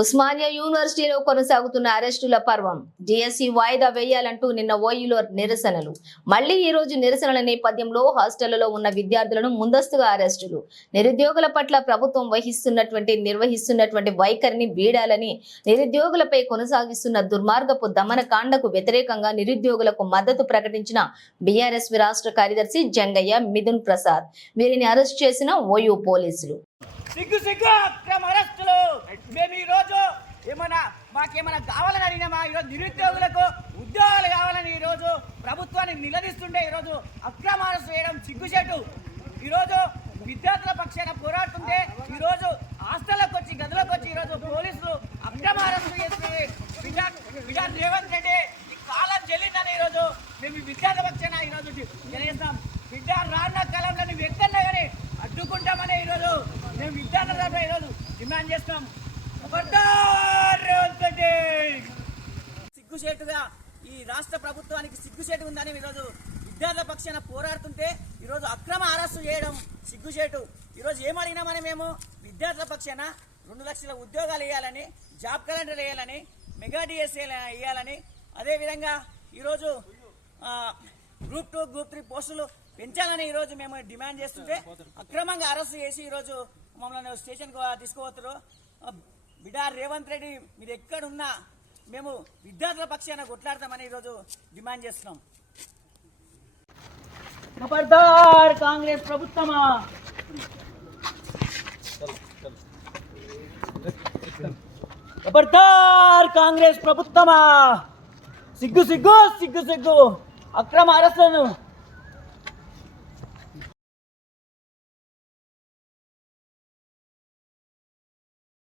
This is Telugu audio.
ఉస్మానియా యూనివర్సిటీలో కొనసాగుతున్న అరెస్టుల పర్వం. డిఎస్సి వాయిదా వేయాలంటూ నిన్న ఓయూలో నిరసనలు. మళ్ళీ ఈ రోజు నిరసనల నేపథ్యంలో హాస్టళ్ళలో ఉన్న విద్యార్థులను ముందస్తుగా అరెస్టులు. నిరుద్యోగుల పట్ల ప్రభుత్వం వహిస్తున్నటువంటి నిర్వహిస్తున్నటువంటి వైఖరిని వీడాలని నిరుద్యోగులపై కొనసాగిస్తున్న దుర్మార్గపు దమనకాండకు వ్యతిరేకంగా నిరుద్యోగులకు మద్దతు ప్రకటించిన బీఆర్ఎస్ రాష్ట్ర కార్యదర్శి జంగయ్య మిథున్ ప్రసాద్. వీరిని అరెస్ట్ చేసిన ఓయూ పోలీసులు. సిగ్గు సిగ్గు అక్రమ అరెస్టులు. మేము ఈరోజు ఏమైనా మాకేమైనా కావాలని అడిగినామా? ఈరోజు నిరుద్యోగులకు ఉద్యోగాలు కావాలని ఈరోజు ప్రభుత్వాన్ని నిలదీస్తుంటే ఈరోజు అక్రమాలు చేయడం సిగ్గుచేటు ఈరోజు విద్యార్థుల పక్షాన పోరాడుతుంటే ఈరోజు హాస్టల్లోకి వచ్చి గదిలోకి వచ్చి ఈరోజు పోలీసులు అక్రమ అరెస్ట్ చేస్తుంది విద్యా రేవంత్ రెడ్డి ఈ కాలం చెల్లిందని ఈరోజు మేము ఈ విద్యార్థుల పక్షాన ఈరోజు తెలియజేస్తాం. విద్యా రాన్న కాలంలో నువ్వు ఎక్కడన్నా కానీ అడ్డుకుంటామని ఈరోజు మేము విద్యార్థుల ఈరోజు డిమాండ్ చేస్తాం. ఖబర్దార్ సిగ్గుచేటుగా ఈ రాష్ట్ర ప్రభుత్వానికి సిగ్గుచేటు ఉందని ఈరోజు విద్యార్థుల పక్షాన పోరాడుతుంటే ఈరోజు అక్రమ అరెస్టు చేయడం సిగ్గుచేటు. ఈరోజు ఏమడిగినామని మేము విద్యార్థుల పక్షాన రెండు లక్షల ఉద్యోగాలు వేయాలని జాబ్ క్యాలెండర్ వేయాలని మెగా డిఎస్ వేయాలని అదేవిధంగా ఈరోజు గ్రూప్ టూ గ్రూప్ త్రీ పోస్టులు పెంచాలని ఈరోజు మేము డిమాండ్ చేస్తుంటే అక్రమంగా అరెస్ట్ చేసి ఈరోజు మమ్మల్ని స్టేషన్కు తీసుకుపోతారు బిడా రేవంత్ రెడ్డి మీరు ఎక్కడున్నా మేము విద్యార్థుల పక్షాన కొట్లాడతామని ఈరోజు డిమాండ్ చేస్తున్నాం. ఖబర్దార్ కాంగ్రెస్ ప్రభుత్వమా? ఖబర్దార్ కాంగ్రెస్ ప్రభుత్వమా? సిగ్గు సిగ్గు సిగ్గు సిగ్గు. అక్రమ అరెస్టులను